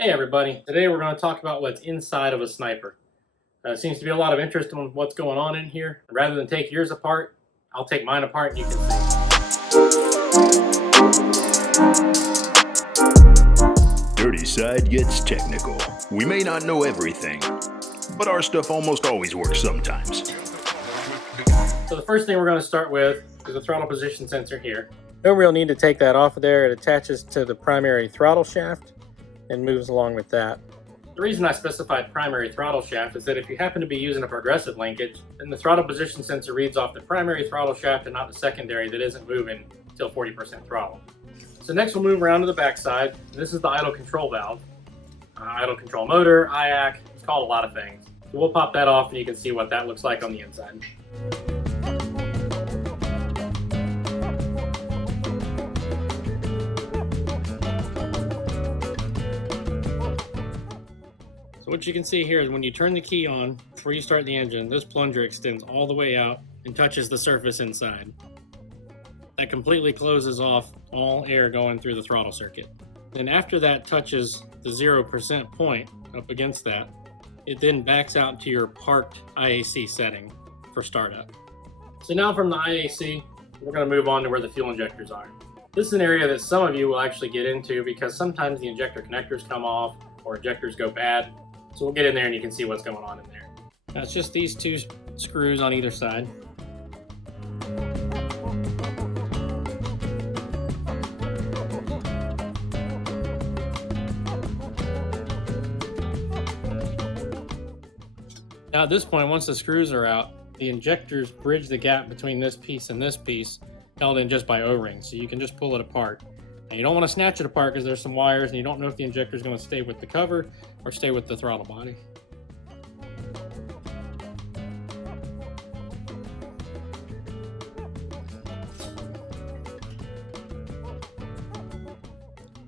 Hey everybody, today we're going to talk about what's inside of a sniper. Seems to be a lot of interest in what's going on in here. Rather than take yours apart, I'll take mine apart and you can see. Dirty Side gets technical. We may not know everything, but our stuff almost always works sometimes. So the first thing we're going to start with is the throttle position sensor here. No real need to take that off of there. It attaches to the primary throttle shaft and moves along with that. The reason I specified primary throttle shaft is that if you happen to be using a progressive linkage, then the throttle position sensor reads off the primary throttle shaft and not the secondary that isn't moving until 40% throttle. So next we'll move around to the back side. This is the idle control valve. Idle control motor, IAC, it's called a lot of things. So we'll pop that off and you can see what that looks like on the inside. So what you can see here is when you turn the key on, before you start the engine, this plunger extends all the way out and touches the surface inside. That completely closes off all air going through the throttle circuit. Then after that touches the 0% point up against that, it then backs out to your parked IAC setting for startup. So now from the IAC, we're going to move on to where the fuel injectors are. This is an area that some of you will actually get into because sometimes the injector connectors come off or injectors go bad. So we'll get in there and you can see what's going on in there. Now it's just these two screws on either side. Now at this point, once the screws are out, the injectors bridge the gap between this piece and this piece, held in just by O-rings, so you can just pull it apart. Now you don't want to snatch it apart because there's some wires and you don't know if the injector is going to stay with the cover or stay with the throttle body.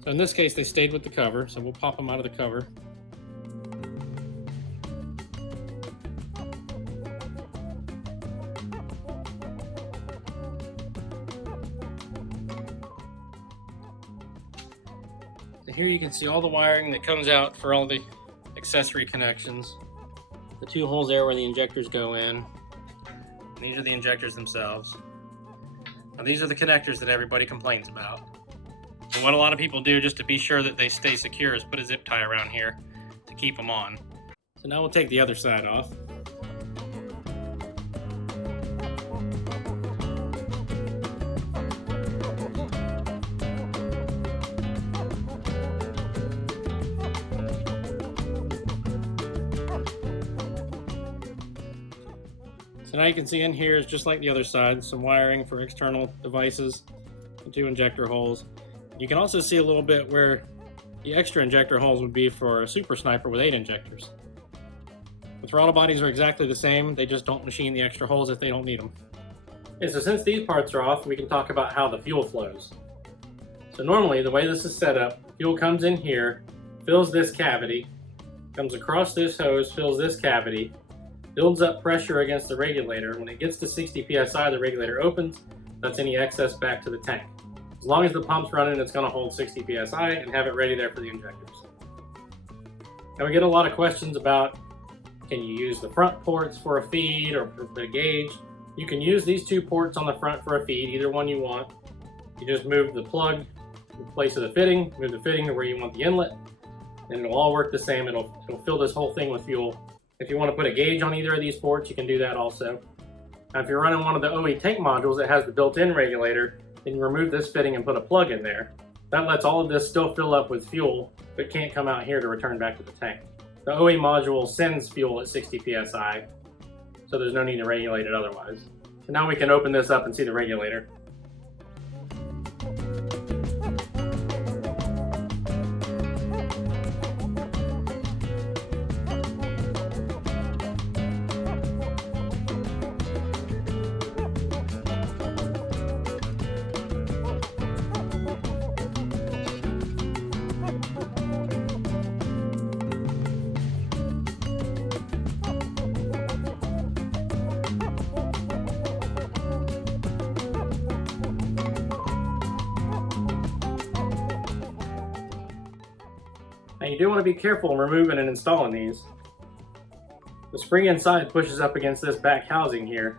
So in this case, they stayed with the cover, so we'll pop them out of the cover. Here you can see all the wiring that comes out for all the accessory connections. The two holes there where the injectors go in. And these are the injectors themselves. Now these are the connectors that everybody complains about. And what a lot of people do just to be sure that they stay secure is put a zip tie around here to keep them on. So now we'll take the other side off. So now you can see in here is just like the other side, some wiring for external devices, and two injector holes. You can also see a little bit where the extra injector holes would be for a super sniper with 8 injectors. The throttle bodies are exactly the same, they just don't machine the extra holes if they don't need them. And so since these parts are off, we can talk about how the fuel flows. So normally the way this is set up, fuel comes in here, fills this cavity, comes across this hose, fills this cavity, builds up pressure against the regulator. When it gets to 60 psi, the regulator opens, lets any excess back to the tank. As long as the pump's running, it's going to hold 60 psi and have it ready there for the injectors. Now we get a lot of questions about, can you use the front ports for a feed or for a gauge? You can use these two ports on the front for a feed, either one you want. You just move the plug in place of the fitting, move the fitting to where you want the inlet, and it'll all work the same. It'll fill this whole thing with fuel. If you want to put a gauge on either of these ports, you can do that also. Now, if you're running one of the OE tank modules that has the built-in regulator, then you remove this fitting and put a plug in there. That lets all of this still fill up with fuel, but can't come out here to return back to the tank. The OE module sends fuel at 60 psi, so there's no need to regulate it otherwise. So now we can open this up and see the regulator. you do want to be careful removing and installing these. The spring inside pushes up against this back housing here,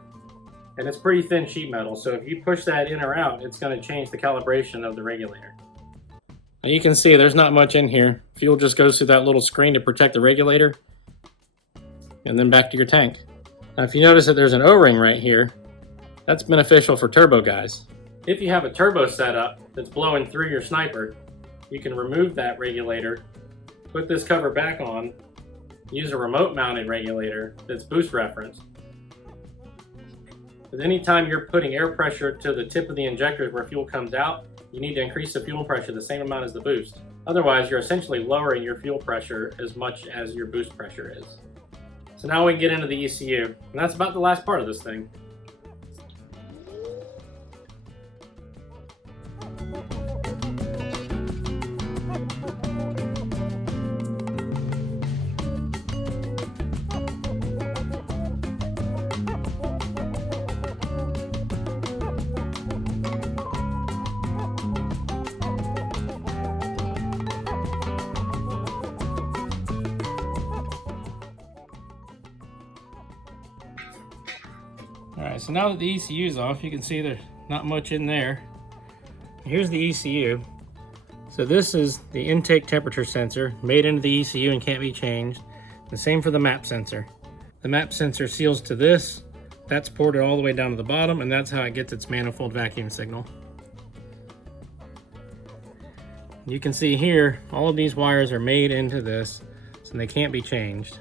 and it's pretty thin sheet metal, so if you push that in or out, it's going to change the calibration of the regulator. Now you can see there's not much in here. Fuel just goes through that little screen to protect the regulator, and then back to your tank. Now if you notice that there's an O-ring right here, that's beneficial for turbo guys. If you have a turbo setup that's blowing through your sniper, you can remove that regulator, put this cover back on, use a remote mounted regulator that's boost referenced. But anytime you're putting air pressure to the tip of the injector where fuel comes out, you need to increase the fuel pressure the same amount as the boost. Otherwise, you're essentially lowering your fuel pressure as much as your boost pressure is. So now we can get into the ECU, and that's about the last part of this thing. Alright, so now that the ECU is off, you can see there's not much in there. Here's the ECU. So this is the intake temperature sensor made into the ECU and can't be changed. The same for the map sensor. The map sensor seals to this. That's ported all the way down to the bottom, and that's how it gets its manifold vacuum signal. You can see here, all of these wires are made into this, so they can't be changed.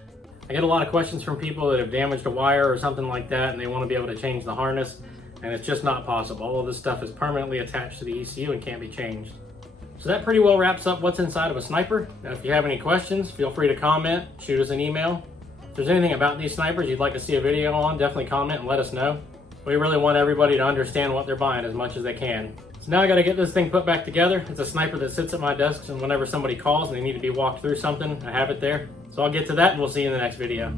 I get a lot of questions from people that have damaged a wire or something like that and they want to be able to change the harness, and it's just not possible. All of this stuff is permanently attached to the ECU and can't be changed. So that pretty well wraps up what's inside of a sniper. Now if you have any questions, feel free to comment, shoot us an email. If there's anything about these snipers you'd like to see a video on, definitely comment and let us know. We really want everybody to understand what they're buying as much as they can. So now I gotta get this thing put back together. It's a sniper that sits at my desk, and whenever somebody calls and they need to be walked through something, I have it there. So I'll get to that and we'll see you in the next video.